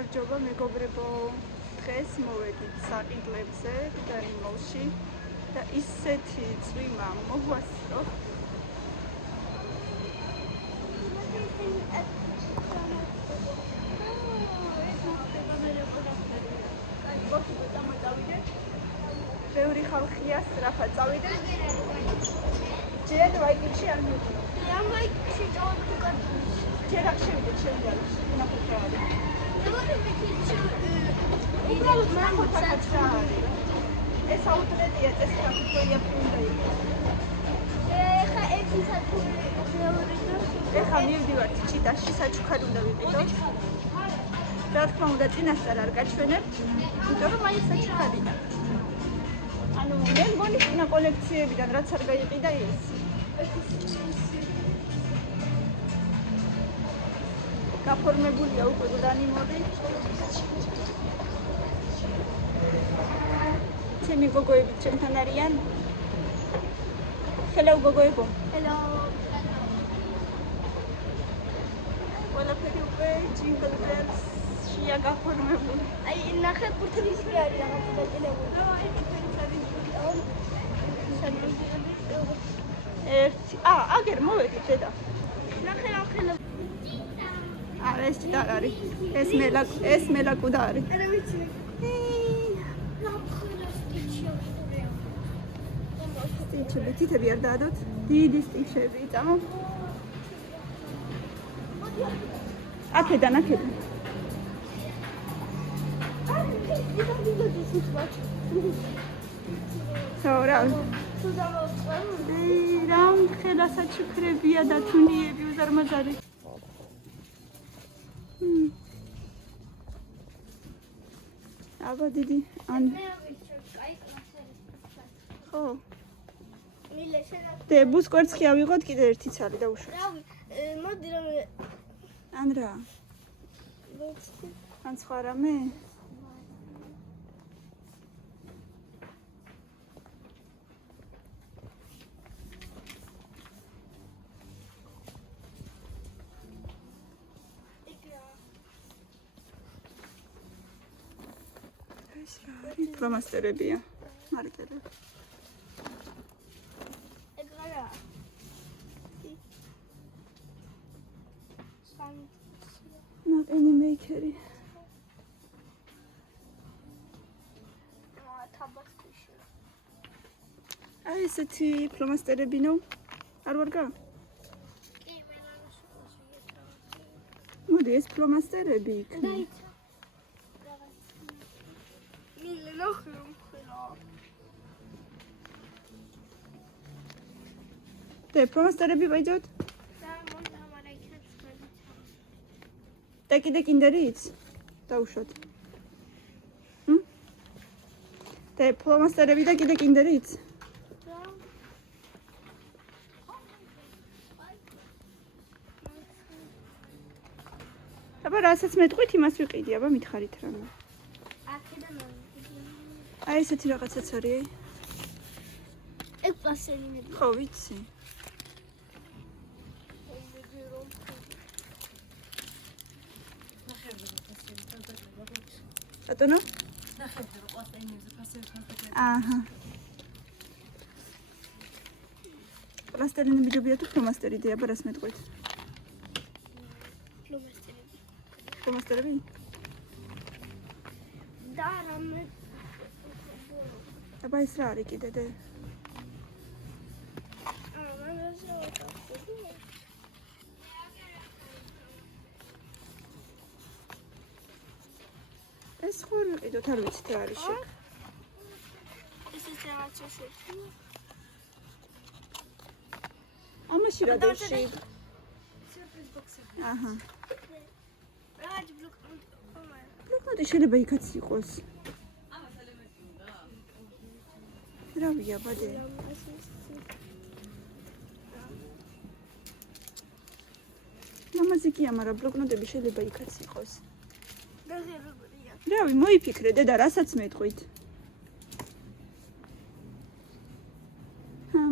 გამარჯობა მეგობრებო, დღეს მოვედით საყიდლებზე დანიმალში და ისეთი წვიმა მოგვასწრო. ბევრი ხალხია, სწრაფად წავიდეთ. ჯერ ვაიკიჩი არ მივიდნენ. ამ ვაიკიჩი დავდგა. ჯერ აქ შევიდეთ, შევიდეთ. ნახოთ რა არის. უბრალოდ მამაცაც რა არის. ეს აუტლეტია, წესრიგია უნდა იყოს. ეხა ერთი საათი მეორე და ეხა მივდივართ ჭიტაში, საჩუქარი უნდა ვიყიდოთ. რა თქმა უნდა, წინასწარ არ გაჩვენებთ, იმიტომ რომ აი საჩუქარია. ანუ მე მგონი წინა კოლექციებიდან რაც არ გაიყიდა ის. გაფორმებულია უკვე დანიმორი. ჩემი გოგოები ჩემთან არიან. Hello გოგოებო. Hello. ყველაფერი უკვე ჯინგლ ბელსია გაფორმებული. აი ნახე პურტლისი არის რაღაც დაწელებული. აი ერთი აგერ მოვედით დედა. ნახე არა ეს ჭიტა არ არის. ეს მელაკუდა არის. არა ვიცი. სტიჩები, თითები არ დაადოთ. დიდი სტიჩები წამო. აქედან. რა ხელა საჩუქრებია და თუნიები უზარმაზარი. აბა დიდი ან ხო დე ბუსკვერცხი ავიღოთ კიდე ერთი ცალი დაუშვათ. რავი, მოდი რომ ან რა? ან სხვა რამე? ეს რა არის? ფლომასტერებია. მარკერები. ნაყინი მეიქერი. აი ესეთი ფლომასტერები ნო? არ ვარგა? კი, მე მოდი ეს ფლომასტერები იქნება. დაიცა. მილე ნახე რომ ხელა. და ფლომასტერები ვაიძოთ? და კიდე კინდერიც დაუშვათ. და ფლომასტერები და კიდე კინდერიც. აბა რასაც მეტყვით იმას ვიყიდი, აბა მითხარით რამე. აი ესეთი რაღაცაც არის. ეგ პლასტელინები. ხო ვიცი. ბატონო? ნახევდი რომ პლასტელინებზე ფასები ფასები. აჰა. პლასტელინები ჯობია თუ ფლომასტერები, აბა რას მეტყვით? ფლომასტერები? და რამე აბა ეს რა არის კიდე დე? ეს ხო არ ვიყიდოთ, არ ვიცით რა არის შეკ. ესეც რაღაცა შეჭი. ამაში რა დეში? სიურპრიზ ბოქსები. აჰა. რაღაც ბლოკნოტი. ბლოკნოტი შეიძლება იქაც იყოს. რავია ბადე. ლამაზიკია, მაგრამ ბლოკნოტები შეიძლება იქაც იყოს. რავი, მოიფიქრე დედა, რასაც მეტყვით.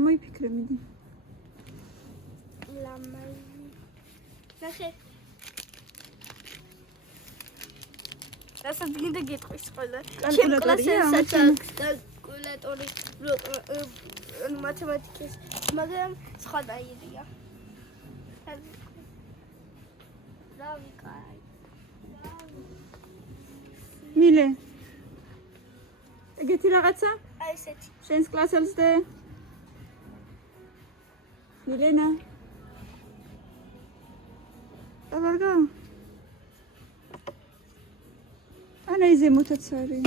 მოიფიქრე მიდი. ლამაზი. ნახე. რასაც გინდა გეტყვის ყველა. კალკულატორია? კალკულატორი, მათემატიკის, მაგრამ სხვა დაირია. რავი, კაი. მილე. ეგეთი რაღაცა? აი ესეთი. შენს კლასელს დე. მილენა. დაბარგა. ანა ზემოთაც არის.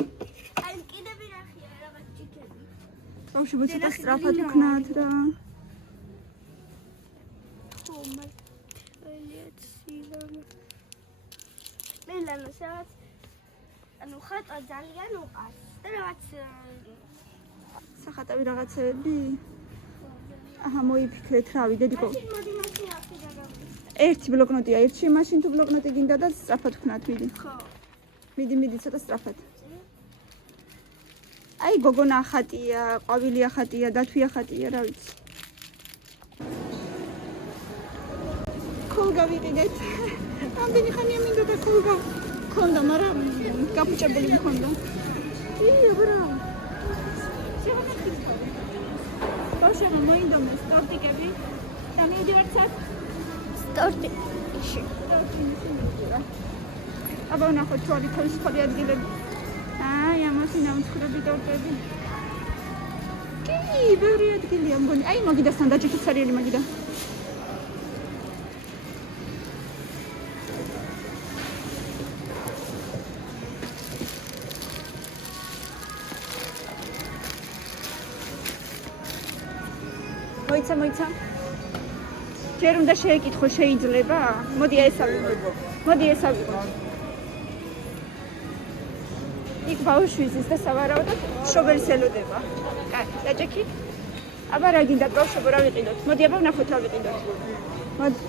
აი კიდევ რახია რაღაც ჭიქები. ბავშვებო ცოტა სწრაფად ვქნათ რა. ხომა. მელანოს რაღაც ანუ ხატვა ძალიან უყარს და რაღაც სახატავი რაღაცეები. აჰა მოიფიქრეთ რავი დედიკო. მოდი მაშინ აქედან გავიდე. ერთი ბლოკნოტია, ერთში მაშინ თუ ბლოკნოტი გინდა და სწრაფად ვქნათ მიდი. ხო. მიდი ცოტა სწრაფად. აი გოგონა ახატია, ყვავილი ახატია, დათვი ახატია, რა ვიცი. კოლგა ვიყიდეთ. ამდენი ხანია მინდოდა კოლგა. ქონდა, მაგრამ გაფუჭებული მქონდა. ბრა. ბავშვებო მოინდომეს ტორტიკები და მივდივართ სად? ტორტიკში. აბა ვნახოთ თუ არის თავისუფალი ადგილები. აი ამას ინამცხრები ტორტები. კი, ბევრი ადგილია მგონი. აი მაგიდასთან დაჭიქით სერიალი მაგიდა. მოიცა. ჯერ უნდა შეეკითხო შეიძლება? მოდი ეს ავიღო. იქ ბავშვის ის და სავარაუდოდ შობელის ელოდება. კაი, დაჭექით. აბა რა გინდათ ბავშვებო რა ვიყიდოთ? მოდი აბა ვნახოთ რა ვიყიდოთ. მოდი.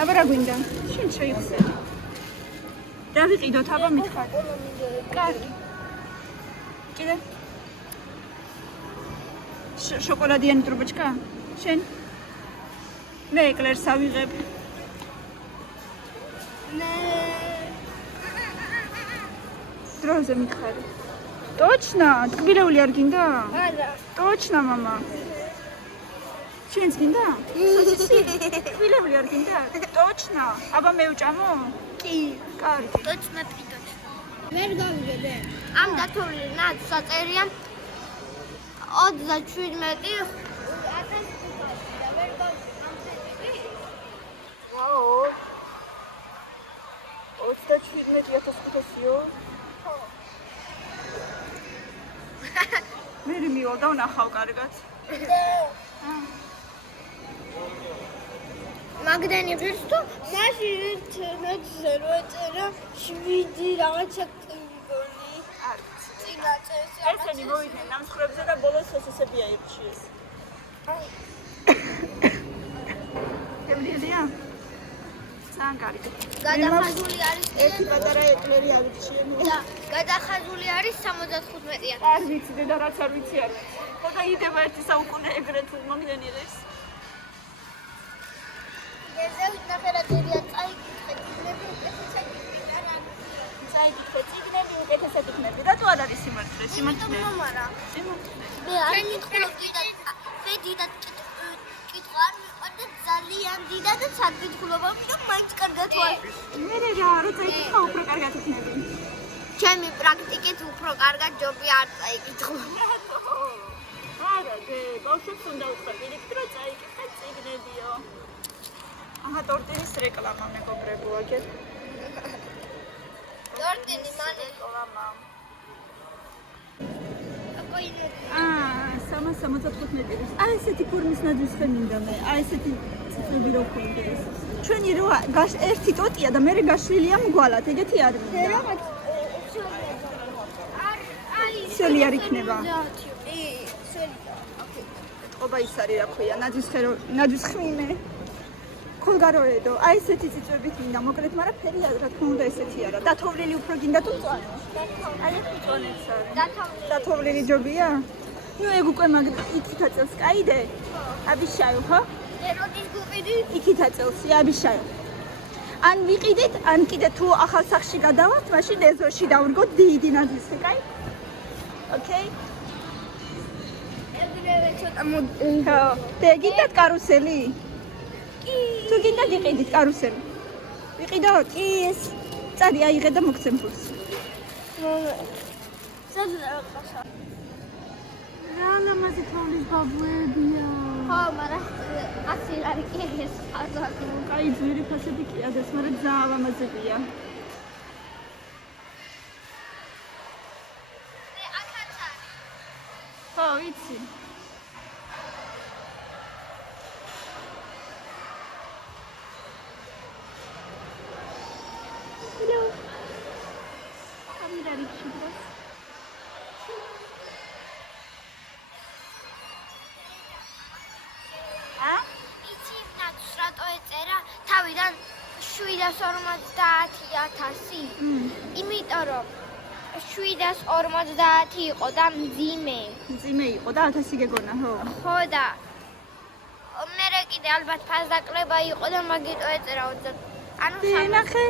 აბა რა გვინდა? შენ შეიხსენე. რა ვიყიდოთ აბა მითხარ? კარგი. კიდე? შოკოლადიანი ტრუბოჩკა? შენ? მე ეკლერს ავიღებ. მე დროზე მითხარი. Точно? ტკბილეული არ გინდა? არა. Точно, мама. შენც გინდა? ტკბილეული არ გინდა? Точно? აბა მე ვჭამო? კი. კარგი. Точно პიტოჩ. ვერ გავიგე. ამ დათოვლილი ნაც საწერია 37 ვაო. 37,500-იო? ხო. მე მივიდა ვნახავ კარგად. მაგდენი ღირს თუ მაშინ თემებზე რო ეწერა 7 რაღაცა კილოგონი. არ წინა წელს ესენი მოვიდნენ ნამსხვრებზე და ბოლოს ესესები აირჩიეს. ემრიელია? ძალიან კარგი. გადახაზული არის ერთი პატარა ეკლერი ავირჩიე. და გადახაზული არის 75-ია. არ ვიცი და რაც არ ვიცი არ. ხოდა იდება ერთი საუკუნე ეგრეთ მომდენი რეს. ზევით ნახერაძეა წაიკითხე წიგნები უკეთესად არა. წაიკითხე წიგნები უკეთესად იქნები. რატო არ არის სიმართლე? სიმართლე. მამარა. სიმართლე. მე არ მითხულობდი და დიდად კითხვა არ მიყვარდა ძალიან დიდად და საკითხულობა რომ მაინც კარგად ვარ. მე რა წაიკითხა უფრო კარგად იქნები. ჩემი პრაქტიკით უფრო კარგად ჯობი არ წაიკითხო. არა, ბავშვებს უნდა უთხრა პირიქით რომ წაიკითხე წიგნებიო. აჰა, ტორტინის რეკლამა მეგობრებო, აგერ. ტორტინი მალე რეკლამა. აკოინე. 375 აი ესეთი ფორმის ნაძვისხე მინდა მე. აი ესეთი ციფრები რო ქონდეს. ჩვენი რო ერთი ტოტია და მე გაშლილია მგვალად, ეგეთი არ მინდა. რაღაც სელი არ იქნება. ი, სელი. ოკეი. ყობა ის არის რა ქვია, ნაძვისხმიმე. ქოლგაროედო, აი ესეთი წიწვებით მინდა, მოკლედ, მაგრამ ფერი რა თქმა უნდა ესეთი არა. დათოვლილი უფრო გინდა თუ მწვანე? აი ეს მწვანეც არის. დათოვლილი ჯობია? ნუ ეგ უკვე იქით აწელს, კაიდე? აბიშაიო, ხო? როდის გუყიდი? იქით აწელს, აბიშაიო. ან ვიყიდით, ან კიდე თუ ახალ სახლში გადავალთ, მაშინ ეზოში დავრგოთ დიდი ნაზისზე, კაი? ოკეი? ეგრევე ცოტა ხო. და გინდათ კარუსელი? კი. თუ გინდათ იყიდით კარუსელი? ვიყიდოთ? კი, ეს. წადი აიღე და მოგცემ ფულს. რა ლამაზი თოვლის ბაბუებია. ხო, მაგრამ ასე არის კი ეს ხაზაკი. კაი, ძვირი ფასები კი ადეს, მაგრამ ძალიან ლამაზებია. ხო, ვიცი. Hello. კამერა რიქში დროს. იცი ნაცვლად რატო ეწერა თავიდან 750.000. იმიტომ რომ 750 იყო და მძიმე. მძიმე იყო და 1000 გეგონა, ხო? ხო და მერე კიდე ალბათ ფასდაკლება იყო და მაგიტო ეწერა 20. ანუ ნახე.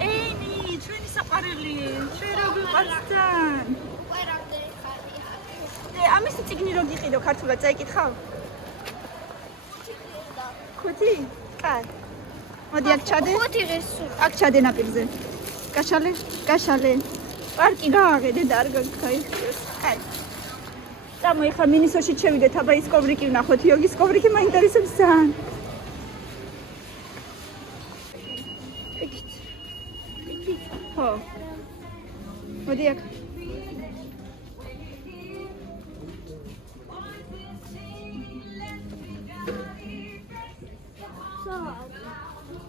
ენი, ჩვენი საყვარელი. ჩვენ რო გვიყვარსთან. უკვე რამდენი ხარია? ამის წიგნი რო გიყიდო ქართულად წაიკითხავ? 5? კაი. მოდი აქ ჩადე. 5 ღირსუ. აქ ჩადე ნაპირზე. გაშალე, გაშალე. პარკი გააღედე და არ გაიხიოს. კაი. წამოი ხა მინისოში შევიდეთ, აბა ის კოვრიკი ვნახოთ, იოგის კოვრიკი მაინტერესებს ძალიან. იქით. იქით. ხო. მოდი აქ.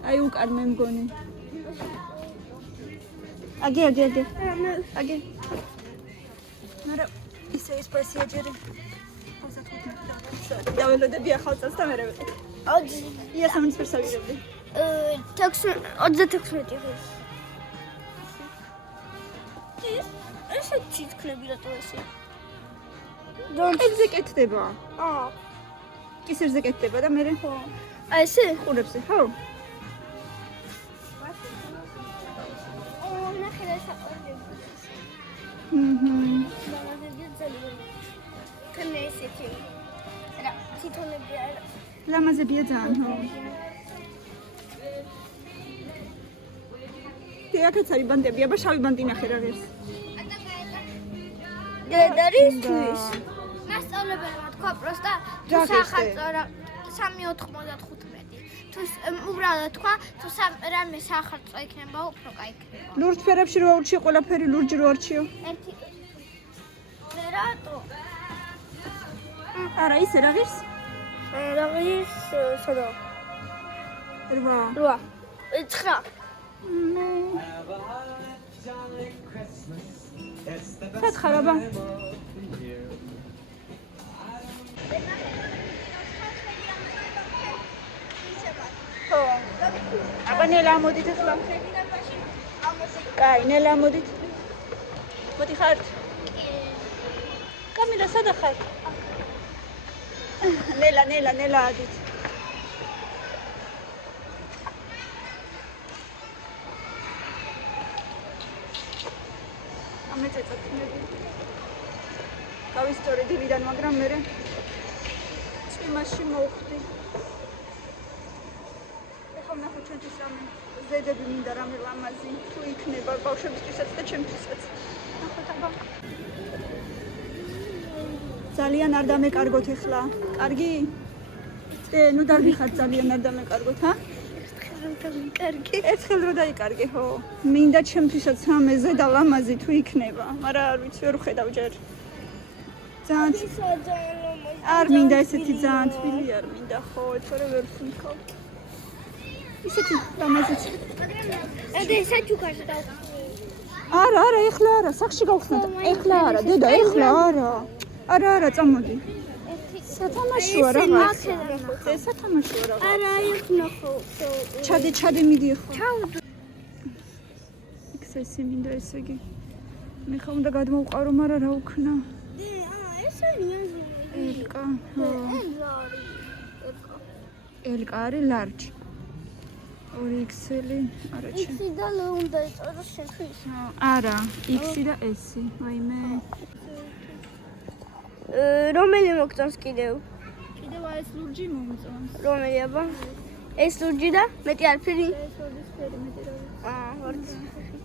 აი უკან მე მგონი. აგე. აგე. მარა ისე ის პასი აჯერე. დაველოდები ახალ წელს და მერე ვიყიდ. ია სამის პერსავირებდი. 26 ღირს. ესე ჩიტქლები რატო ესე? ეგზე კეთდება. კისერზე კეთდება და მერე ხო. აი ესე? ყურებზე, ხო? ნახე რა საყვარელი. ლამაზებია ძალიან. კანე ესეთი. რა თვითონები არა. ლამაზებია ძალიან, ხო? აქაც არის ბანდები, აბა შავი ბანდი ნახე რა ღირს. დედარისთვის. მასწავლებელმა თქვა პროსტა თუ სახალხო რა 3.95. თუ უბრალოდ თქვა თუ რამე სახალხო იქნება უფრო კაი იქნება. ლურჯ ფერებში რო აურჩიო, ყველაფერი ლურჯი რო არჩიო. ერთი რატო? არა, ისე რა ღირს? რა ღირს სოდა? 8. 9. სათხარ აბა. ხო. აბა ნელა მოდით ახლა. კაი, ნელა მოდით. მოდი ხართ? კამერა სადა ხარ? ნელა ადით. ამეწეწოთნები. გავისწორე დილიდან, მაგრამ მე წვიმაში მოვხდი. ეხლა ნახოთ ჩვენთვის რამე ზედები მინდა რამე ლამაზი თუ იქნება ბავშვებისთვისაც და ჩემთვისაც. ნახოთ აბა. ძალიან არ დამეკარგოთ ეხლა. კარგი? ნუ დაგიხართ ძალიან არ დამეკარგოთ, ჰა? კარგი. ერთხელ რო დაიკარგე, ხო. მინდა ჩემთვისაც რამე ზედა ლამაზი თუ იქნება, მაგრამ არ ვიცი, ვერ ვხედავ ჯერ. ძალიან არ მინდა ესეთი ძალიან თბილი არ მინდა, ხო, თორე ვერ ვხმკავ. ისეთი ლამაზიც. და საჩუქარში დავხსნი. არა, ეხლა არა, სახში გავხსნათ. ეხლა არა, დედა, ეხლა არა. არა, წამოდი. სათამაშოა რაღაც. სათამაშოა რაღაც. არა, იქნა ხო. ჩადე მიდი ხო. იქ ესე მინდა ესე იგი. მე ხომ უნდა გადმოვყარო, მაგრამ რა ვქნა? ეს ელკა. ელკა არის large. 2XL, არა ჩემ. X-ი და L უნდა ეწოდოს შეთვის. არა, X-ი და S-ი. ვაიმე. რომელი მოგწონს კიდევ? კიდევ ეს ლურჯი მომწონს. რომელი აბა? ეს ლურჯი და მეტი არაფერი? ეს ვარდისფერი მეტი რა. ვარდისფერი.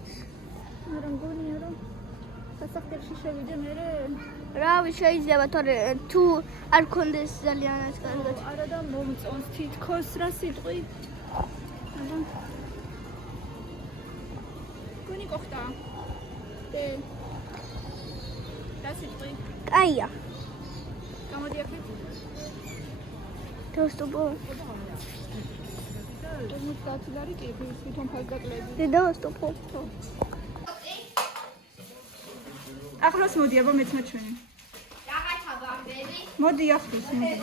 მაგრამ გონია რომ სასახტებში შევიდე მერე. რავი შეიძლება თორე თუ არ გქონდეს ძალიანაც კარგად. არა და მომწონს თითქოს რა სიტყვი. აბა. გონი კოხტა. დე. რა სიტყვი? კაია. გამოდი აქეთ. დავსტოპო. 50 ლარი კი, თვითონ ფასდაკლები. დავსტოპო. ახლოს მოდი, აბა მეც მაჩვენი. რაღაცა ბამბები. მოდი ახლოს, მოდი.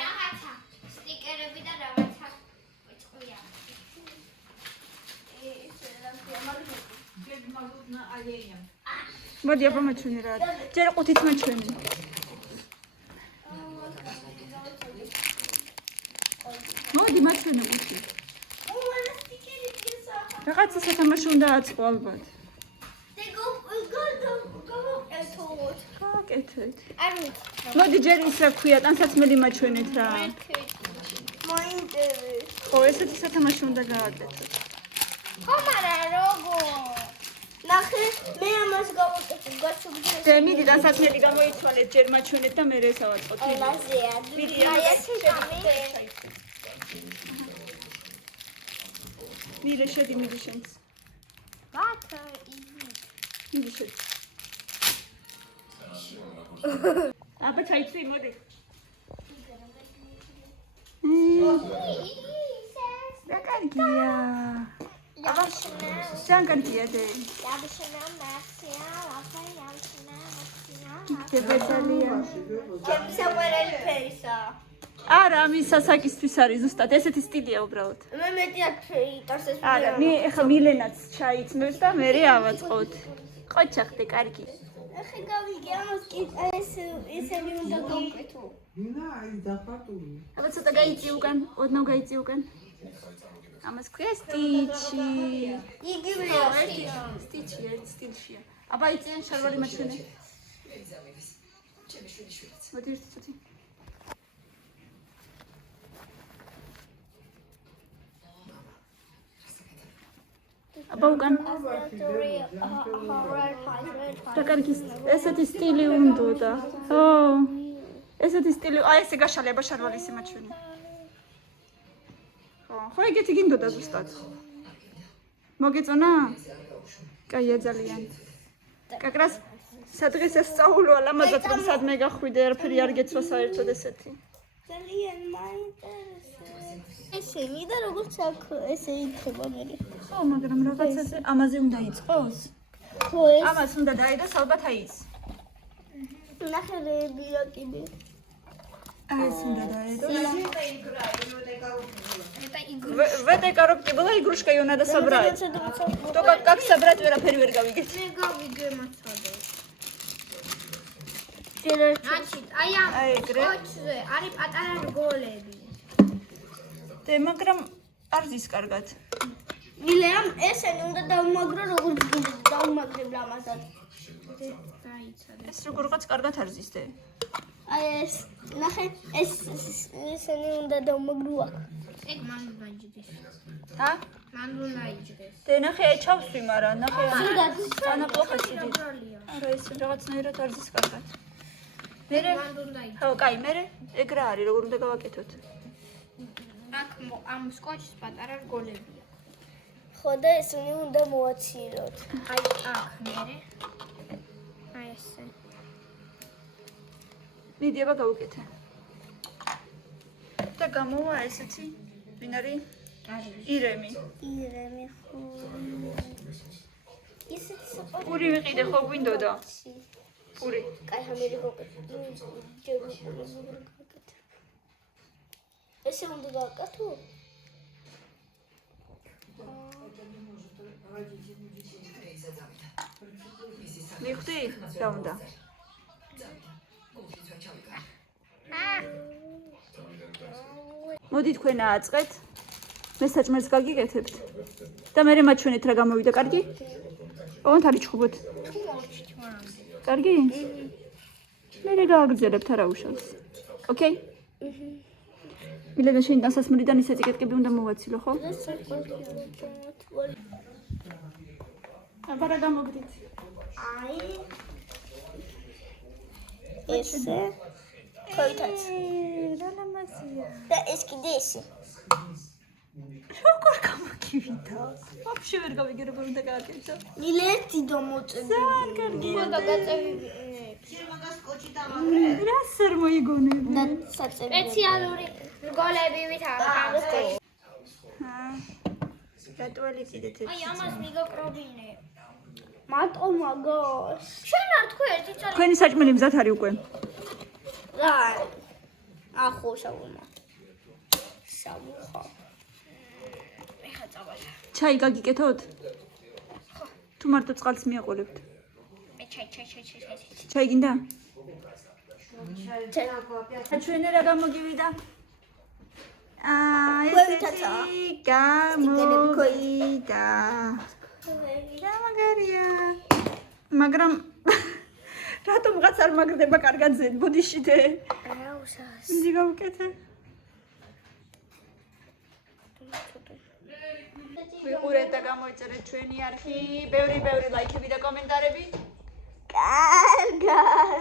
რაღაცა სტიკერები და რაღაცა წყვია. მოდი აბა მაჩვენი რა. ჯერ ყუთით მაჩვენი. მოდი მაჩვენი ყუთი. რაღაცა სათამაშო უნდა აწყო ალბათ. გაკეთეთ. მოდი ჯერ ის რა ქვია, ტანსაცმელი მაჩვენეთ რა. ხო, ესეთი სათამაშო უნდა გააკეთოთ. ხომარა როგორ? ნახე, მე ამას გავაკეთებ, გაჩვენე. დე მიდი ტანსაცმელი გამოიცვალეთ, ჯერ მაჩვენეთ და მე ესავაწყოთ. ლაზეა. მილე შედი მიდი შენს. ბატა იგი. მიდი შედი. აბა ჩაიცი მოდი. რა კარგია. აბა ძალიან კარგია დე. Yabishana Marcia, Rafa Yabishana Marcia. დებედალია. ჩემსავერელი ფერისა. არა, ამის სასაკისთვის არის ზუსტად. ესეთი სტილია უბრალოდ. მე მეტი აქ იტარსეს. არა, მე ეხა მილენაც ჩაიცმევს და მე ავაწყოთ. ყოჩახტე, კარგი. ახლა გავიგე ამას კი ესები უნდა გავუკეთო. აბა ცოტა გაიწი უკან, ოდნავ გაიწი უკან. ამას ქვია სტიჩი. იგივეა. სტიჩი ერთ სტილშია. აბა იწიან შარვალი მაჩვენე. მოდი ერთი წუთი. აბა უკან. რა კარგი ესეთი სტილი უნდოდა. ო. ესეთი სტილი, აი ესე გაშალება შარვალი ისე მაჩვენე. ხო, ეგეთი გინდოდა ზუსტად. მოგეწონა? კაია ძალიან. კაკრას სადღეს ესწავლო, ლამაზად რომ სადმე გახვიდე, არაფერი არ გეცვა საერთოდ ესეთი. ძალიან მაინტერესებს. ესე მინდა როგორც აქ ესე იქნება მე. ხო, მაგრამ რაღაცაზე ამაზე უნდა იწყოს. ხო ეს ამას უნდა დაიდოს ალბათ აი ის. ნახე ბილაკები. ეს უნდა დაიდოს. Это В этой коробке была игрушка, ее надо собрать. Только как собрать, верაფერი ვერ გავიგეთ. მე გავიგე მაცადე. значит, აი ამ აი ეგრე. კოჩზე არის პატარა რგოლები. დე, მაგრამ არ ზის კარგად. მილეამ ესენი უნდა დავუმაგრო როგორც გინდა დავუმაგრებ ლამაზად. დაიცადე. ეს როგორღაც კარგად არ ზის დე. აი ეს ნახე ეს ესენი უნდა დავუმაგრო აქ. ეგ მან უნდა იჯდეს. ა? მან უნდა იჯდეს. დე, ნახე, აი ჩავსვი, მაგრამ ნახე. ზოგადად ანა პლოხა სიდი. არა, ეს რაღაცნაირად არ ზის კარგად. მერე? მან უნდა იჯდეს. ხო, კაი, მერე ეგ რა არის, როგორ უნდა გავაკეთოთ? აქ ამ სკოჩის პატარა რგოლებია. ხო და ესენი უნდა მოაცილოთ. აი აქ მერე. აი ესე. მიდი აბა გავუკეთე. და გამოვა ესეთი, ვინ არის? ირემი. ირემი ხო. ისეთი საყვარელი. პური ვიყიდე ხო გვინდოდა? პური. კაი ამერი გაკეთე. ჯერ გაკეთე. ესე უნდა გააკეთო? მიხდი? რა უნდა? მოდი თქვენ ააწყეთ. მე საჭმელს გაგიკეთებთ. და მე მაჩვენეთ რა გამოვიდა, კარგი? ოღონდ არის ჩხუბოთ. კარგი? მე გააგრძელებთ არა უშავს. ოკეი? მილენა შენ დასასმრიდან ის ეტიკეტკები უნდა მოვაცილო, ხო? აბა რა გამოგდით? აი ესე ქოითაც რა ლამაზია. და ეს კიდე ესე როგორ გამოგივიდა? ვაფშე ვერ გავიგე როგორ უნდა გააკეთო. ნილეთი დამოწები ძალიან კარგია. ხო და გაწევი რა სერ მოიგონები? და საწევი სპეციალური რგოლები ვითარდება. დატვალი კიდეთ ერთი. აი ამას მიგაკრობინე. მარტო მაგას. შენ არ თქვი ერთი წელი. თქვენი საჭმელი მზად არის უკვე. რა. ახო შავუმა. შავუხა. ეხა წავალ. ჩაი გაგიკეთოთ? თუ მარტო წყალს მიაყოლებთ? მე ჩაი. ჩაი გინდა? ჩვენი რა გამოგივიდა? ესეთი გამოვიდა. რა მაგარია. მაგრამ რატომღაც არ მაგრდება კარგად ზედ ბოდიშიდე. რა უსას. მინდი გავუკეთე. ვიყურეთ და გამოიწერეთ ჩვენი არხი. ბევრი ლაიქები და კომენტარები. კარგად.